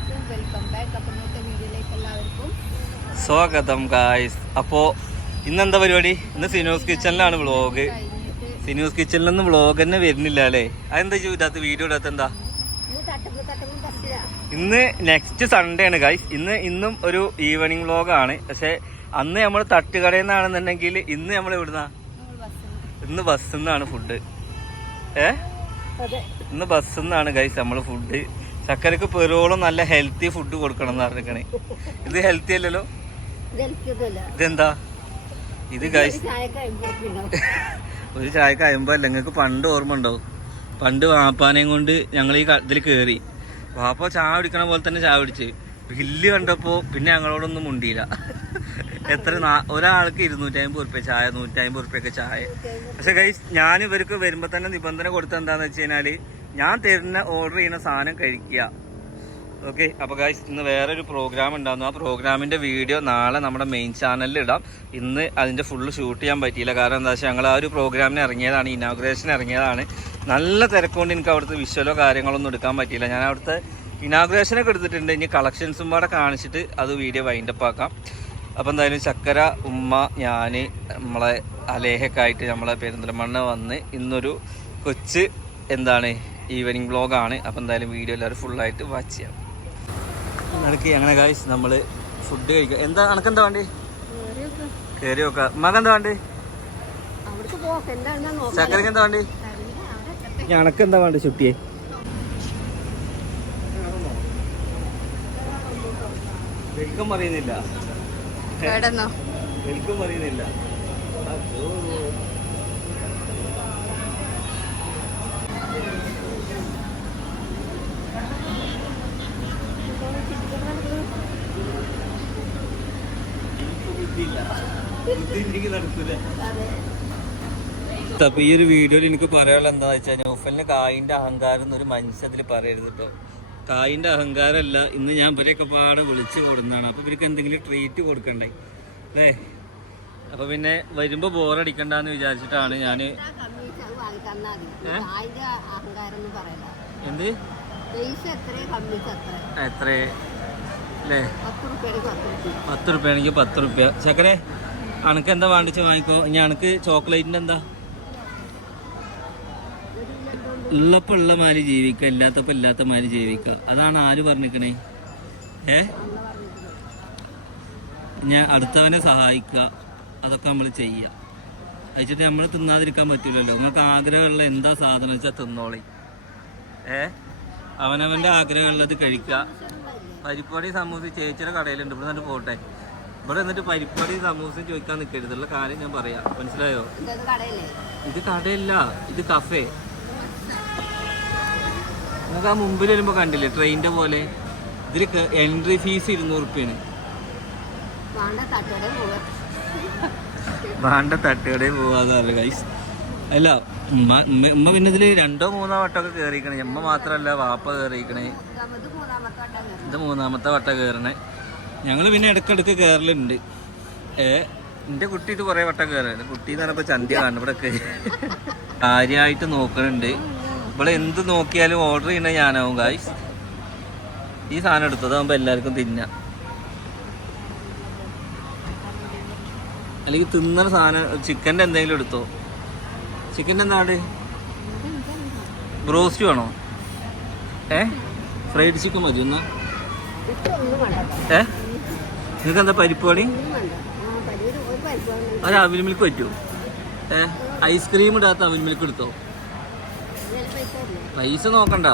അസ്സലാമലൈക്കും welcome back. അപ്പോൾ ഇന്നത്തെ വീഡിയോയിലേക്ക് എല്ലാവർക്കും സ്വാഗതം ഗായ്സ്. അപ്പോൾ ഇന്നെന്താ പരിപാടി? ഇന്ന് സിനൂസ് കിച്ചണിലാണ് വ്ളോഗ്. സിനൂസ് കിച്ചണിലൊന്നും വ്ളോഗ് തന്നെ വരുന്നില്ല അല്ലേ? അതെന്താ ഇടാത്ത വീഡിയോ ഇടാത്ത എന്താ? ഇന്ന് നെക്സ്റ്റ് സൺഡേ ആണ് ഗായ്സ്. ഇന്നും ഒരു ഈവനിങ് വ്ളോഗാണ്. പക്ഷെ അന്ന് നമ്മൾ തട്ടുകടയിൽ നിന്നാണെന്നുണ്ടെങ്കിൽ ഇന്ന് നമ്മൾ എവിടുന്ന? ഇന്ന് ബസ്സിൽ നിന്നാണ് ഫുഡ്. ഇന്ന് ബസ്സിൽ നിന്നാണ് ഗൈസ് നമ്മൾ ഫുഡ്. ചക്കരക്ക് പെരോളം നല്ല ഹെൽത്തി ഫുഡ് കൊടുക്കണം എന്ന് പറഞ്ഞിരിക്കണേ. ഇത് ഹെൽത്തി അല്ലല്ലോ. ഇതെന്താ ഇത് ഗൈസ്? ഒരു ചായക്ക് 50 അല്ല. നിങ്ങൾക്ക് പണ്ട് ഓർമ്മ ഉണ്ടാവും. പണ്ട് വാപ്പാനെയും കൊണ്ട് ഞങ്ങൾ ഈ ഇതിൽ കയറി. വാപ്പ ചായ കുടിക്കണ പോലെ തന്നെ ചായ കുടിച്ച് ബില്ല് കണ്ടപ്പോൾ പിന്നെ ഞങ്ങളോടൊന്നും മുണ്ടിയില്ല. എത്ര ഒരാൾക്ക് 250 ഉറുപ്പ്യ ചായ, 150 ഉറുപ്പ്യൊക്കെ ചായ. പക്ഷെ ഗൈസ് ഞാൻ ഇവർക്ക് വരുമ്പോൾ തന്നെ നിബന്ധന കൊടുത്ത എന്താണെന്ന് വെച്ച് കഴിഞ്ഞാൽ ഞാൻ തരുന്ന ഓർഡർ ചെയ്യുന്ന സാധനം കഴിക്കുക. ഓക്കെ. അപ്പോൾ ഗൈസ് ഇന്ന് വേറൊരു പ്രോഗ്രാം ഉണ്ടായിരുന്നു. ആ പ്രോഗ്രാമിൻ്റെ വീഡിയോ നാളെ നമ്മുടെ മെയിൻ ചാനലിൽ ഇടാം. ഇന്ന് അതിൻ്റെ ഫുള്ള് ഷൂട്ട് ചെയ്യാൻ പറ്റിയില്ല. കാരണം എന്താ വെച്ചാൽ ഞങ്ങൾ ആ ഒരു പ്രോഗ്രാമിന് ഇറങ്ങിയതാണ്, ഇനാഗുറേഷൻ ഇറങ്ങിയതാണ്. നല്ല തിരക്കുകൊണ്ട് എനിക്ക് അവിടുത്തെ വിഷ്വലോ കാര്യങ്ങളൊന്നും എടുക്കാൻ പറ്റിയില്ല. ഞാൻ അവിടുത്തെ ഇനാഗുറേഷനൊക്കെ എടുത്തിട്ടുണ്ട്. ഇനി കളക്ഷൻസും കൂടെ കാണിച്ചിട്ട് അത് വീഡിയോ വൈൻഡപ്പ് ആക്കാം. അപ്പോൾ എന്തായാലും ചക്കര, ഉമ്മ, ഞാൻ, നമ്മളെ അലേഹൊക്കെ ആയിട്ട് നമ്മളെ പെരിന്തൽമണ്ണ വന്ന് ഇന്നൊരു കൊച്ച് ഈവനിങ് വ്ളോഗാണ്. അപ്പോൾ എന്തായാലും വീഡിയോ എല്ലാവരും ഫുള്ളായിട്ട് വാച്ച് ചെയ്യാം. നടക്കി അങ്ങനെ ഗായ്സ് നമ്മൾ ഫുഡ് കഴിക്കുക. എന്താ അനക്കെന്താ വേണ്ടി? കയറി നോക്കാം. മകൻ എന്താ വേണ്ടി? ചക്കരക്ക് എന്താ വേണ്ടി? അനക്കെന്താ വേണ്ടി? ചുട്ടിയെ ശരിക്കും പറയുന്നില്ല. എനിക്കും പറയുന്നില്ല. അപ്പൊ ഈ ഒരു വീഡിയോയിൽ എനിക്ക് പറയാനുള്ള എന്താ വെച്ചാൽ നൗഫലിന് കായിന്റെ അഹങ്കാരം എന്നൊരു മനുഷ്യൻ അതിൽ പറയരുത് കേട്ടോ. കായിന്റെ അഹങ്കാരമല്ല. ഇന്ന് ഞാൻ ഇവരെയൊക്കെ പാടെ വിളിച്ച് കൊടുക്കുന്നതാണ്. അപ്പൊ ഇവർക്ക് എന്തെങ്കിലും ട്രീറ്റ് കൊടുക്കണ്ടേ അല്ലേ? അപ്പൊ പിന്നെ വരുമ്പോ ബോറടിക്കണ്ടെന്ന് വിചാരിച്ചിട്ടാണ് ഞാൻ. എന്ത് എത്ര അല്ലേ? 10 റുപ്യാണെങ്കിൽ 10 റുപ്യ. ചക്കരെ അനക്ക് എന്താ വേണ്ടിച്ച് വാങ്ങിക്കോ. ഇനി അനക്ക് ചോക്ലേറ്റിന്റെ എന്താ? ഉള്ളപ്പോൾ ഉള്ള മാതിരി ജീവിക്കുക, ഇല്ലാത്തപ്പോൾ ഇല്ലാത്ത മാതിരി ജീവിക്കുക. അതാണ് ആര് പറഞ്ഞിരിക്കണേ? ഞാൻ അടുത്തവനെ സഹായിക്കുക, അതൊക്കെ നമ്മൾ ചെയ്യുക. അയച്ചിട്ട് നമ്മൾ തിന്നാതിരിക്കാൻ പറ്റില്ലല്ലോ. നിങ്ങൾക്ക് ആഗ്രഹമുള്ള എന്താ സാധനം വെച്ചാൽ തിന്നോളി. അവനവൻ്റെ ആഗ്രഹമുള്ളത് കഴിക്കുക. പരിപ്പാടി സമൂസ ചേച്ചിയുടെ കടയിലുണ്ട്. ഇവിടെ നിന്നിട്ട് പോട്ടെ. ഇവിടെ എന്നിട്ട് പരിപ്പാടി സമൂസയും ചോദിക്കാൻ നിൽക്കരുതുള്ള കാര്യം ഞാൻ പറയാം. മനസ്സിലായോ? ഇത് കടയല്ല, ഇത് കഫേ. നമുക്ക് ആ മുമ്പിൽ വരുമ്പോൾ കണ്ടില്ലേ ട്രെയിനിൻ്റെ പോലെ? ഇതിൽ എൻട്രി ഫീസ് 200 ഉറുപ്പ്യാണ്. വേണ്ട തട്ടുകടയിൽ പോവാതല്ല ഗൈസ്. അല്ല ഉമ്മ പിന്നെ ഇതിൽ 2 or 3 വട്ടമൊക്കെ കയറിക്കണേ. ഉമ്മ മാത്രമല്ല വാപ്പ കയറിക്കണേ. ഇത് 3ാമത്തെ വട്ടം കയറണേ. ഞങ്ങൾ പിന്നെ ഇടയ്ക്കിടയ്ക്ക് കയറലുണ്ട്. എൻ്റെ കുട്ടിയിട്ട് കുറേ വട്ടം കയറുന്നുണ്ട്. കുട്ടി എന്ന് പറഞ്ഞപ്പോൾ ചന്തിയാണ് ഇവിടെ കാര്യമായിട്ട് നോക്കണുണ്ട്. ഇവിടെ എന്ത് നോക്കിയാലും ഓർഡർ ചെയ്യണത് ഞാനാവും ഗായ്സ്. ഈ സാധനം എടുത്തതാകുമ്പോൾ എല്ലാവർക്കും തിന്നാം. അല്ലെങ്കിൽ തിന്നണ സാധനം ചിക്കൻ്റെ എന്തെങ്കിലും എടുത്തോ. ചിക്കൻ്റെ എന്താണ്? ബ്രോസ്റ്റ് വേണോ? ഫ്രൈഡ് ചിക്കൻ മതി എന്നാ? നിങ്ങൾക്ക് എന്താ പരിപ്പാടി? ഒരു അവിൽ മിൽക്ക് പറ്റുമോ? ഐസ്ക്രീം ഇടാത്ത അവിൽ മിൽക്ക് എടുത്തോ. പൈസ നോക്കണ്ട.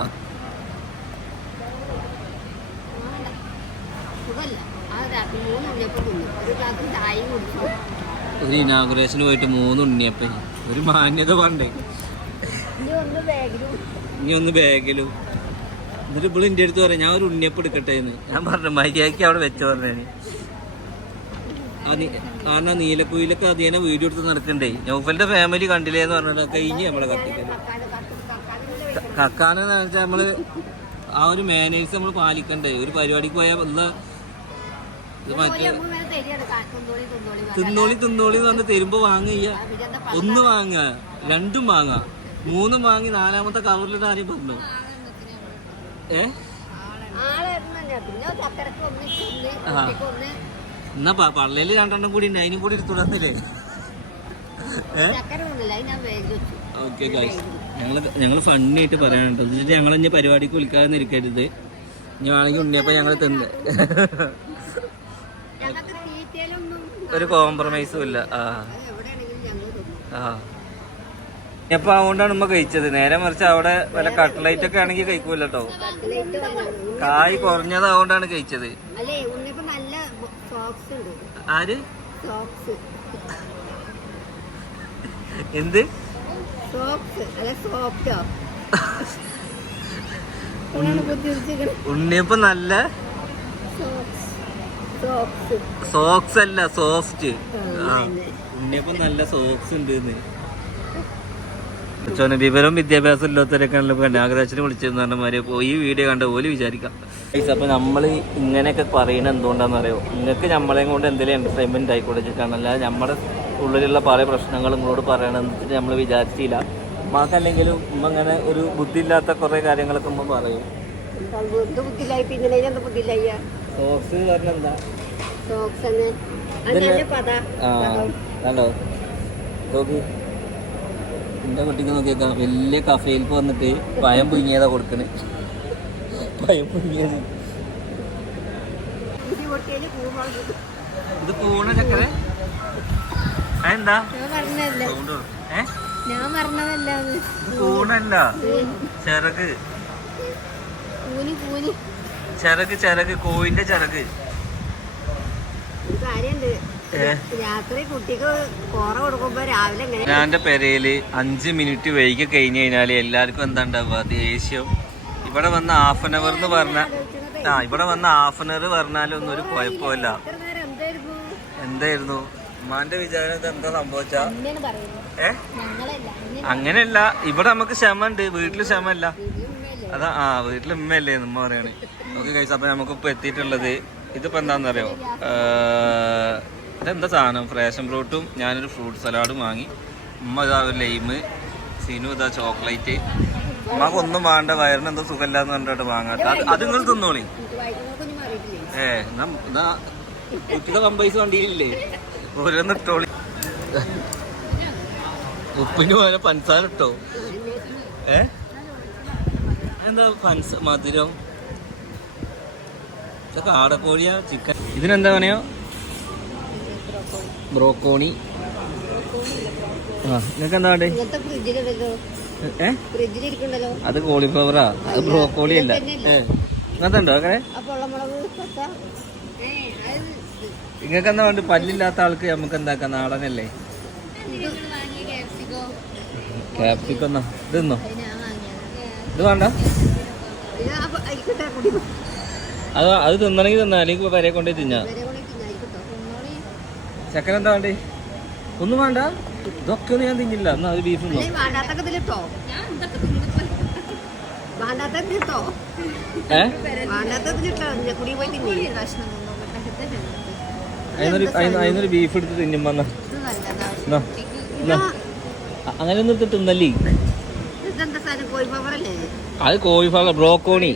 ഒരു ഇനാഗുറേഷന് പോയിട്ട് 3 ഉണ്ണിയപ്പം. ഒരു മാന്യത വേണ്ടേ? ഇനി ഒന്ന് ബാഗിലും. എന്നിട്ട് ഇപ്പോൾ എൻ്റെ അടുത്ത് പറയാം ഞാൻ ഒരു ഉണ്ണിയപ്പം എടുക്കട്ടെ എന്ന്. ഞാൻ പറഞ്ഞു മര്യാദയ്ക്ക് അവിടെ വെച്ച് പറഞ്ഞേന്. കാരണം നീലക്കുയിലൊക്കെ അതിനെ വീഡിയോ എടുത്ത് നടക്കണ്ടേ. നൗഫലിന്റെ ഫാമിലി കണ്ടില്ലേ എന്ന് പറഞ്ഞാൽ കഴിഞ്ഞ് നമ്മളെ കത്തിക്കല്. കക്കാനെന്ന് വെച്ചാൽ നമ്മള് ആ ഒരു മാനേഴ്സ് നമ്മൾ പാലിക്കണ്ടേ. ഒരു പരിപാടിക്ക് പോയാൽ ഉള്ള ഇത് മറ്റേ തിന്നോളി എന്ന് പറഞ്ഞ് തരുമ്പോ വാങ്ങുക. 1 വാങ്ങുക, 2 വാങ്ങുക, 3 വാങ്ങി 4ാമത്തെ കവറിലിട്ട് ആരെയും പറഞ്ഞു. പിന്നെ ചക്കരക്ക് ഒന്ന് ഒന്ന് എന്നാ പള്ളേല് രണ്ടെണ്ണം കൂടി ഉണ്ട്, അതിനും കൂടി എടുത്തുടന്നില്ലേ? ചക്കര ഒന്നുമില്ല, അത് ഞാൻ വേഗം വെച്ചു. ഓക്കെ ഗൈസ്, ഞങ്ങൾ ഫണ്ണായിട്ട് പറയാനുണ്ടോ എന്നിട്ട് ഞങ്ങൾ ഇനി പരിപാടിക്ക് വിളിക്കാതെ ഇരിക്കരുത്. ഇനി വേണമെങ്കിൽ ഉണ്ണിയപ്പം ഞങ്ങൾ തിന്ന് ഞങ്ങൾക്ക് തീറ്റയിലൊന്നും ഒരു കോംപ്രമൈസും ഇല്ല. എവിടെയാണെങ്കിലും ഞങ്ങൾ തിന്നും. അപ്പൊ അതുകൊണ്ടാണ് ഉമ്മ കഴിച്ചത്. നേരെ മറിച്ച് അവിടെ വല്ല കട്ട്ലൈറ്റ് ഒക്കെ ആണെങ്കിൽ കഴിക്കൂല കേട്ടോ. കായ് കുറഞ്ഞത് അതുകൊണ്ടാണ് കഴിച്ചത്. അല്ലേ ഉണ്ണിയപ്പം നല്ല സോക്സ് ഉണ്ട്. ആര് സോക്സ് എന്ത് സോക്സ് അല്ലെ സോഫ്റ്റോ ഉണ്ണിയപ്പം നല്ല സോക്സ് അല്ല സോഫ്റ്റ്. ഉണ്ണിയപ്പം നല്ല സോക്സ് ഉണ്ട്. വിവരം വിദ്യാഭ്യാസം ഇല്ലാത്തവരൊക്കെയാണല്ലോ നാഗരാജനെ വിളിച്ചെന്ന് പറഞ്ഞ മാതിരി ഈ വീഡിയോ കണ്ട പോലെ വിചാരിക്കാം. അപ്പൊ നമ്മൾ ഇങ്ങനെയൊക്കെ പറയുന്നത് എന്തുകൊണ്ടാണെന്ന് അറിയോ? നിങ്ങൾക്ക് നമ്മളെയും കൊണ്ട് എന്തെങ്കിലും എന്റർടൈൻമെന്റ് ആയിക്കോട്ടെ വെച്ചിട്ടാണ്. അല്ലാതെ നമ്മുടെ ഉള്ളിലുള്ള പല പ്രശ്നങ്ങളും നിങ്ങളോട് പറയണമെന്ന് വെച്ചിട്ട് നമ്മൾ വിചാരിച്ചില്ല. ഉമ്മക്കല്ലെങ്കിലും ഉമ്മ അങ്ങനെ ഒരു ബുദ്ധി ഇല്ലാത്ത കുറെ കാര്യങ്ങളൊക്കെ ഉമ്മ പറയും. സോക്സ് പറഞ്ഞെന്താ? കണ്ടോ നോക്ക്, എന്റെ കുട്ടിക്ക് നോക്കിയേക്കാം. വലിയ കഫേയിൽക്ക് വന്നിട്ട് പഴം പുഴുങ്ങിയതാ കൊടുക്കണേ. പഴം പുഴുങ്ങിയത് ഇത് പൂണ ചക്കര എന്താ ഞാൻ പറഞ്ഞതല്ല, പൂണല്ല ചിറക് ചിറക് ചിറക് കോഴിന്റെ ചിറക്. കാര്യണ്ട് രാത്രി കുട്ടിക്ക് കോറ കൊടുക്കുമ്പോ രാവിലെ ഞാൻ എന്റെ പെരയില് 5 മിനിറ്റ് വൈകി കഴിഞ്ഞു കഴിഞ്ഞാല് എല്ലാവർക്കും എന്താ ഉണ്ടാവുക? ദേഷ്യം. ഇവിടെ വന്ന ഹാഫ് ആൻ അവർ എന്ന് പറഞ്ഞ ഇവിടെ വന്ന ഹാഫ് ആൻ അവർ പറഞ്ഞാലൊന്നും ഒരു കുഴപ്പമില്ല. എന്തായിരുന്നു ഉമ്മാന്റെ വിചാരം? ഇത് എന്താ സംഭവിച്ചാ? അങ്ങനെയല്ല, ഇവിടെ നമുക്ക് ക്ഷമ ഉണ്ട്, വീട്ടില് ക്ഷമ ഇല്ല. അതാ വീട്ടില് ഉമ്മയല്ലേ ഉമ്മ പറയാണ്. ഓക്കെ ഗൈസ്, അപ്പൊ നമുക്കിപ്പോ എത്തിയിട്ടുള്ളത് ഇതിപ്പോ എന്താണെന്നറിയോ? ഇതെന്താ സാധനം? ഫ്രേഷൻ ഫ്രൂട്ടും ഞാനൊരു ഫ്രൂട്ട് സലാഡും വാങ്ങി. ഉമ്മ ഇതാ ഒരു ലൈമ്, സീനു ഇതാ ചോക്ലേറ്റ്. ഉമ്മക്ക് ഒന്നും വേണ്ട, വയറിന് എന്തോ സുഖമില്ലാന്ന് പറഞ്ഞിട്ട് വാങ്ങാട്ടെ. അത് നിങ്ങൾ തിന്നോളി. എന്നാ കുട്ടിയുടെ കമ്പൈസ് വണ്ടിയില്ലേ, ഓരോന്ന് ഇട്ടോളി. ഉപ്പിന് പോലെ പഞ്ചസാര ഇട്ടോ? എന്താ മധുരം? കാടക്കോഴിയാ ചിക്കൻ? ഇതിനെന്താ പറയാ? ബ്രോക്കോണി. നിങ്ങൾക്ക് എന്താ വേണ്ടേ? അത് കോളിഫ്ലവറാ, അത് ബ്രോക്കോളി അല്ല. ഇങ്ങനത്തെ ഉണ്ടോ അങ്ങനെ? നിങ്ങൾക്ക് എന്താ വേണ്ട? പല്ലില്ലാത്ത ആൾക്ക് നമുക്ക് എന്താക്കാം? നാടനല്ലേ? ക്യാപ്സിക്കോ ഇതെന്നോ? ഇത് വേണ്ട? അത് തിന്നണമെങ്കിൽ തിന്നാ, അല്ലെങ്കിൽ വരെ കൊണ്ടേ തിന്നാ. ചക്കര എന്താ വേണ്ടേ? ഒന്നും വേണ്ട, ഇതൊക്കെ ഒന്നും ഞാൻ തിന്നില്ല. എന്നാ അത് ബീഫ് തിന്നോ? അതിനൊരു ബീഫ് എടുത്ത് തിന്നുമ്പോ അങ്ങനെ ഒന്നും എടുത്ത് തിന്നല്ലേ? അത് കോഴിഫ്ലവർ, ബ്രോക്കോണി.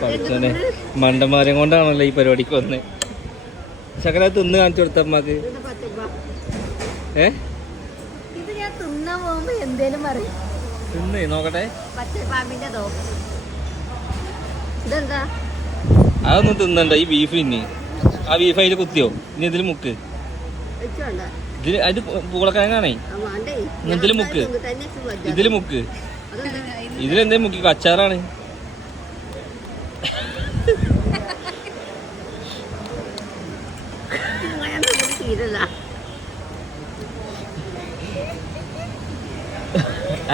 പഠിച്ചോനെ, മണ്ടന്മാരെ കൊണ്ടാണല്ലോ ഈ പരിപാടിക്ക് വന്ന്. ചക്കര തിന്ന് കാണിച്ചു കൊടുത്ത അമ്മക്ക്. തിന്ന് നോക്കട്ടെ. അതൊന്നും തിന്നണ്ട, ഈ ബീഫ് ഇനി ആ ബീഫ് അതിൽ കുത്തിയോ? ഇനി ഇതിൽ മുക്ക്. ഇതിൽ അത് പൂളക്കിഴങ്ങാണേ. ഇതില് മുക്ക്, ഇതില് മുക്ക്. ഇതിലെന്തേ മുക്കി? അച്ചാറാണ്.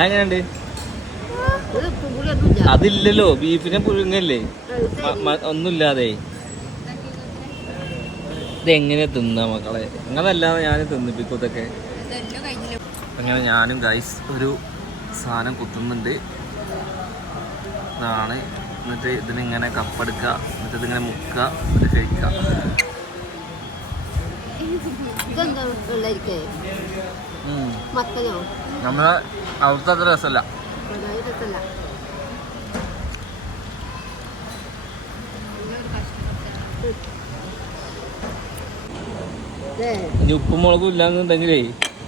എങ്ങനെയുണ്ട്? അതില്ലല്ലോ, ബീഫിനെ പുഴുങ്ങല്ലേ, ഒന്നുമില്ലാതെ. ഇതെങ്ങനെ തിന്നാ മക്കളെ? അങ്ങനല്ലാതെ ഞാൻ തിന്നിപ്പിക്കും ഇതൊക്കെ. അങ്ങനെ ഞാനും ഗൈസ് ഒരു സാധനം കുത്തുന്നുണ്ട്. ഇതാണ്. എന്നിട്ട് ഇതിനിങ്ങനെ കപ്പെടുക്കുക, എന്നിട്ട് ഇതിങ്ങനെ മുക്കുക, എന്നിട്ട് കഴിക്കുക. നമ്മളെ അവിടുത്തെ അത്ര രസമല്ല. ഇനി ഉപ്പും മുളകും ഇല്ലാന്നുണ്ടെങ്കിലേ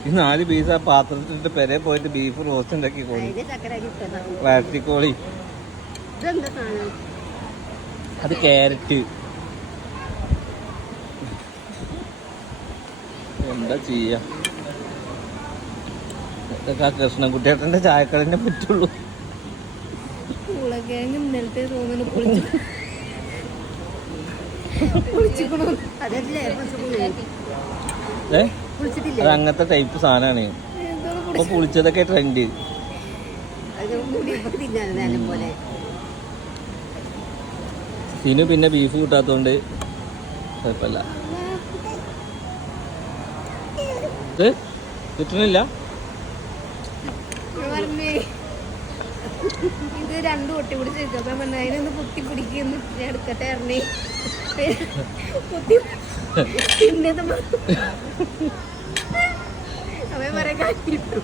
ഈ 4 പീസ് ആ പാത്രത്തിലിട്ട് പെരെ പോയിട്ട് ബീഫ് റോസ്റ്റ് ഉണ്ടാക്കി കോളി വരട്ടിക്കോളി. അത് ക്യാരറ്റ്. എന്താ ചെയ്യാ, ഇതൊക്കെ ആ കൃഷ്ണൻകുട്ടിയേട്ടൻ്റെ ചായക്കടന്നെ പറ്റുള്ളൂ. അത് അങ്ങനത്തെ ടൈപ്പ് സാധനമാണ്. ഇപ്പൊ പുളിച്ചതൊക്കെ ട്രെൻഡ്. സിനു പിന്നെ ബീഫ് കൂട്ടാത്തോണ്ട് കുഴപ്പമില്ല. ഇത് കിട്ടണില്ല. ഇത് രണ്ടും ഒട്ടി പിടിച്ച് വെച്ചപ്പോ അതിനൊന്ന് കുത്തി പിടിക്കുന്നു. എടുക്കട്ടെ ഇറങ്ങി കുത്തി പിന്നെ അവൻ പറയാൻ കാട്ടിട്ടു.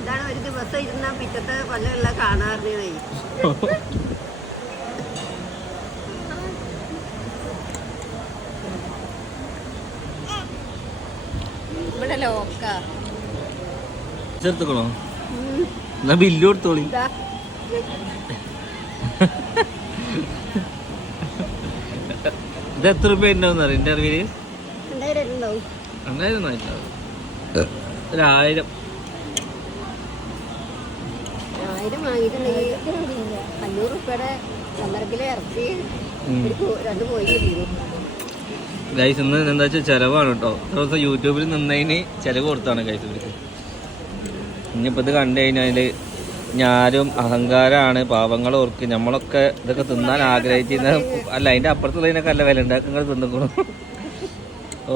ഇതാണ് ഒരു ദിവസം ഇരുന്നാ പിറ്റത്തെ കൊല്ലമുള്ള കാണാറുണ്ട്. ഇവിടെ ലോക്ക ചേർത്തുക്കണോ? എന്നാ ബില്ല് കൊടുത്തോളി. ഇത് എത്ര രൂപ ഉണ്ടാവും എന്റെ അറിവില്? 2000 ഉണ്ടാവും. 2000 ആയിട്ടുണ്ടാവും. 1000 വാങ്ങിയിട്ടുണ്ടെങ്കിൽ 500 രൂപയുടെ 1.5 കിലോ ഇറച്ചി 2 കോഴി ചെയ്തു. ഗൈസ് ഇന്ന് എന്താ വെച്ചാൽ ചെലവാണ് കേട്ടോ. ദിവസം യൂട്യൂബിൽ നിന്നതിന് ചെലവ് കൊടുത്താണ് ഗൈസ് ഇവർക്ക്. ഇനിയിപ്പോൾ ഇത് കണ്ടു കഴിഞ്ഞാൽ ഞാനും അഹങ്കാരമാണ്, പാവങ്ങൾ ഓർക്ക്. നമ്മളൊക്കെ ഇതൊക്കെ തിന്നാൻ ആഗ്രഹിച്ചിരുന്ന അല്ല, അതിൻ്റെ അപ്പുറത്തുള്ളതിനൊക്കെ നല്ല വില ഉണ്ടാക്കി നിങ്ങൾ തിന്നിക്കണം.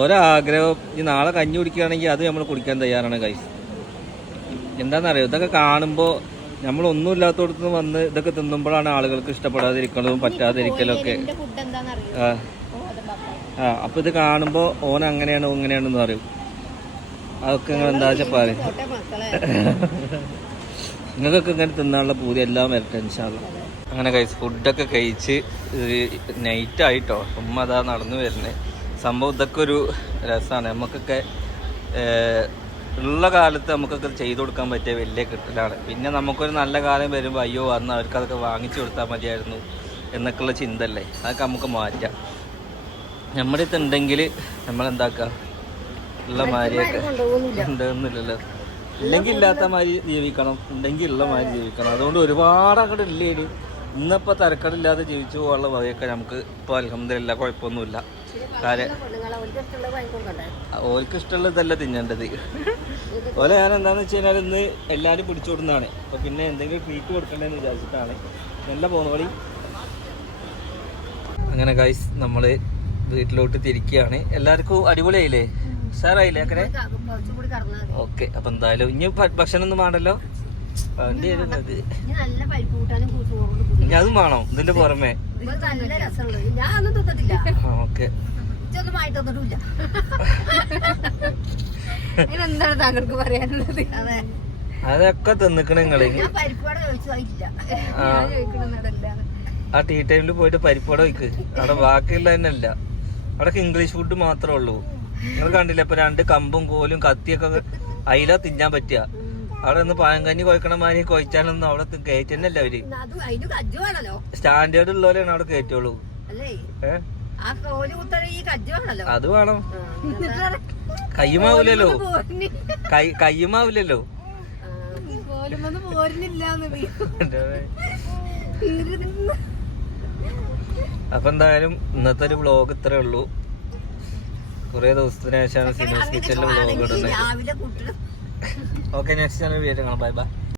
ഓരോ ആഗ്രഹം. ഈ നാളെ കഞ്ഞി കുടിക്കുകയാണെങ്കിൽ അത് നമ്മൾ കുടിക്കാൻ തയ്യാറാണ് ഗൈസ്. എന്താണെന്നറിയോ, ഇതൊക്കെ കാണുമ്പോൾ നമ്മളൊന്നും ഇല്ലാത്തടത്ത് വന്ന് ഇതൊക്കെ തിന്നുമ്പോഴാണ് ആളുകൾക്ക് ഇഷ്ടപ്പെടാതിരിക്കണതും പറ്റാതിരിക്കലും ഒക്കെ. അപ്പൊ ഇത് കാണുമ്പോൾ ഓൻ അങ്ങനെയാണ് ഇങ്ങനെയാണെന്ന് പറയും. അതൊക്കെ നിങ്ങൾ എന്താ വെച്ചാൽ പറയും. നിങ്ങൾക്കൊക്കെ ഇങ്ങനെ തിന്നാനുള്ള പൂതി എല്ലാം വരട്ടെ ഇൻഷാ അല്ലാ. അങ്ങനെ കഴിച്ച് ഫുഡൊക്കെ കഴിച്ച് നൈറ്റ് ആയിട്ടോ. ഉമ്മ അതാ നടന്നു വരുന്നത്. സംഭവം ഇതൊക്കെ ഒരു രസമാണ്. നമുക്കൊക്കെ ഉള്ള കാലത്ത് നമുക്കൊക്കെ ചെയ്തു കൊടുക്കാൻ പറ്റിയ വലിയ കിട്ടലാണ്. പിന്നെ നമുക്കൊരു നല്ല കാലം വരുമ്പോൾ അയ്യോ അന്ന് അവർക്ക് അതൊക്കെ വാങ്ങിച്ചു കൊടുത്താൽ മതിയായിരുന്നു എന്നൊക്കെയുള്ള ചിന്തല്ലേ, അതൊക്കെ നമുക്ക് മാറ്റാം. നമ്മുടെ അടുത്ത് ഉണ്ടെങ്കിൽ നമ്മളെന്താക്കുക, ഉള്ള മാതിരിയൊക്കെ ഉണ്ടെന്നില്ലല്ലോ. ഇല്ലെങ്കിൽ ഇല്ലാത്ത മാതിരി ജീവിക്കണം, ഉണ്ടെങ്കിൽ ഉള്ള മാതിരി ജീവിക്കണം. അതുകൊണ്ട് ഒരുപാട് അങ്ങോട്ട് ഇല്ലേന്. ഇന്നിപ്പോൾ തരക്കടില്ലാതെ ജീവിച്ചു പോകാനുള്ള വകയൊക്കെ നമുക്ക് ഇപ്പോൾ അൽഹംദുലില്ലാ കുഴപ്പമൊന്നുമില്ല. കാര്യം ഓർക്ക് ഇഷ്ടമുള്ള ഇതല്ല തിന്നേണ്ടത്. അതുപോലെ ഞാൻ എന്താണെന്ന് വെച്ച് കഴിഞ്ഞാൽ ഇന്ന് എല്ലാവരും പിടിച്ചുകൊടുന്നതാണ്. അപ്പോൾ പിന്നെ എന്തെങ്കിലും ട്രീറ്റ് കൊടുക്കണ്ടെന്ന് വിചാരിച്ചിട്ടാണ് നല്ല പോകുന്ന വഴി. അങ്ങനെ ഗൈസ് നമ്മൾ വീട്ടിലോട്ട് തിരിക്കുകയാണ്. എല്ലാവർക്കും അടിപൊളിയായില്ലേ, ഉഷാറായില്ലേ? അങ്ങനെ ഓക്കെ. അപ്പം എന്തായാലും ഇനി ഭക്ഷണം ഒന്നും വേണ്ടല്ലോ. ഇനി അതും വേണോ ഇതിന്റെ പുറമെ? ഓക്കെ. എന്താണ് താങ്കൾക്ക് പറയാനുള്ളത്? അതൊക്കെ തിന്നിക്കണ നിങ്ങള്. ആ ടീ ടൈമിൽ പോയിട്ട് പരിപ്പട വയ്ക്ക്. അവിടെ ബാക്കിയുള്ള തന്നെ അല്ല, അവിടെ ഇംഗ്ലീഷ് ഫുഡ് മാത്രമേ ഉള്ളൂ. നിങ്ങൾ കണ്ടില്ല ഇപ്പൊ 2 കമ്പും കോലും കത്തിയൊക്കെ അയില തിന്നാൻ പറ്റുക. അവിടെ നിന്ന് പഴങ്കഞ്ഞി കുഴക്കണ മാതിരി കുഴച്ചാലൊന്നും അവിടെ കയറ്റന്നല്ല അവര്. സ്റ്റാൻഡേർഡ് ഉള്ളവരെയാണ് അവിടെ കയറ്റുള്ളൂ. അത് വേണം. കയ്യുമാവില്ലല്ലോ, കയ്യുമാവില്ലല്ലോ. അപ്പൊ എന്തായാലും ഇന്നത്തെ ഒരു വ്ളോഗ് ഇത്രേ ഉള്ളൂ. കുറെ ദിവസത്തിന് ശേഷമാണ് സിനൂസ് കിച്ചണിലെ വ്ളോഗ് ഇടുന്നത്. ഓക്കെ, നെക്സ്റ്റ് ചാനൽ വീഡിയോ കാണാം. Bye bye.